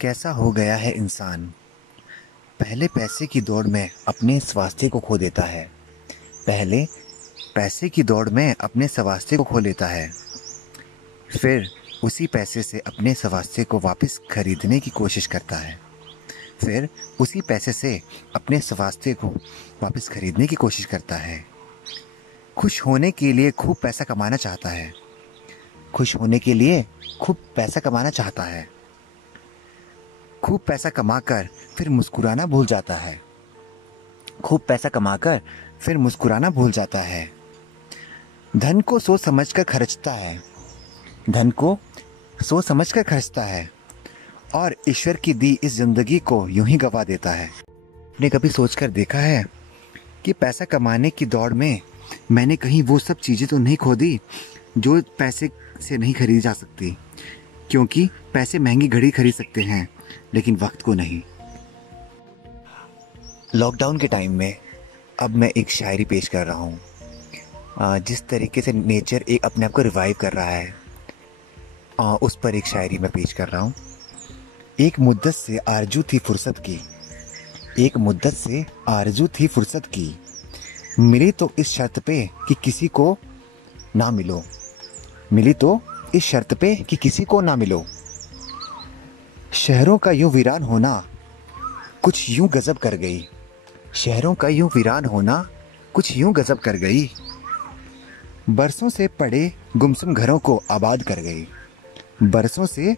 कैसा हो गया है इंसान। पहले पैसे की दौड़ में अपने स्वास्थ्य को खो देता है। पहले पैसे की दौड़ में अपने स्वास्थ्य को खो लेता है, फिर उसी पैसे से अपने स्वास्थ्य को वापस खरीदने की कोशिश करता है। फिर उसी पैसे से अपने स्वास्थ्य को वापस खरीदने की कोशिश करता है। खुश होने के लिए खूब पैसा कमाना चाहता है। खुश होने के लिए खूब पैसा कमाना चाहता है। खूब पैसा कमाकर फिर मुस्कुराना भूल जाता है। खूब पैसा कमाकर फिर मुस्कुराना भूल जाता है। धन को सोच समझकर खर्चता है। धन को सोच समझकर खर्चता है और ईश्वर की दी इस जिंदगी को यूं ही गवा देता है। आपने कभी सोचकर देखा है कि पैसा कमाने की दौड़ में मैंने कहीं वो सब चीज़ें तो नहीं खो दी जो पैसे से नहीं खरीदी जा सकती, क्योंकि पैसे महंगी घड़ी खरीद सकते हैं लेकिन वक्त को नहीं। लॉकडाउन के टाइम में अब मैं एक शायरी पेश कर रहा हूँ। जिस तरीके से नेचर एक अपने आप को रिवाइव कर रहा है, उस पर एक शायरी मैं पेश कर रहा हूँ। एक मुद्दत से आरजू थी फुर्सत की। एक मुद्दत से आरजू थी फुर्सत की, मिली तो इस शर्त पे कि किसी को ना मिलो। मिली तो इस शर्त पे कि किसी को ना मिलो। शहरों का यूं वीरान होना कुछ यूं गजब कर गई। शहरों का यूं वीरान होना कुछ यूं गजब कर गई। बरसों से पड़े गुमसुम घरों को आबाद कर गई। बरसों से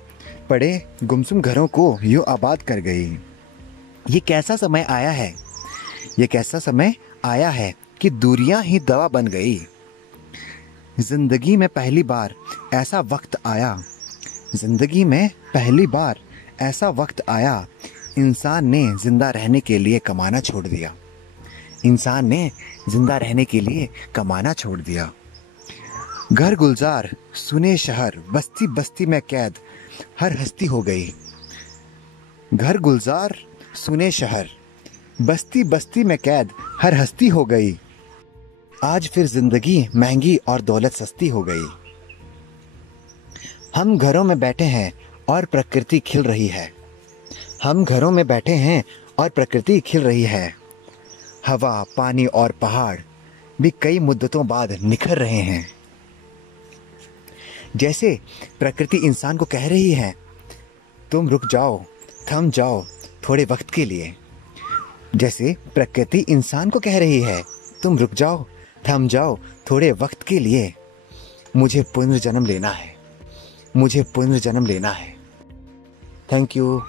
पड़े गुमसुम घरों को यूं आबाद कर गई। ये कैसा समय आया है। ये कैसा समय आया है कि दूरियां ही दवा बन गई। जिंदगी में पहली बार ऐसा वक्त आया। जिंदगी में पहली बार ऐसा वक्त आया, इंसान ने जिंदा रहने के लिए कमाना छोड़ दिया। इंसान ने जिंदा रहने के लिए कमाना छोड़ दिया। घर गुलजार सुने शहर, बस्ती बस्ती में कैद हर हस्ती हो गई। घर गुलजार सुने शहर, बस्ती बस्ती में कैद हर हस्ती हो गई। आज फिर जिंदगी महंगी और दौलत सस्ती हो गई। हम घरों में बैठे हैं और प्रकृति खिल रही है। हम घरों में बैठे हैं और प्रकृति खिल रही है। हवा, पानी और पहाड़ भी कई मुद्दतों बाद निखर रहे हैं। जैसे प्रकृति इंसान को कह रही है, तुम रुक जाओ, थम जाओ थोड़े वक्त के लिए। जैसे प्रकृति इंसान को कह रही है, तुम रुक जाओ, थम जाओ थोड़े वक्त के लिए। मुझे पुनर्जन्म लेना है। मुझे पुनर्जन्म लेना है। Thank you.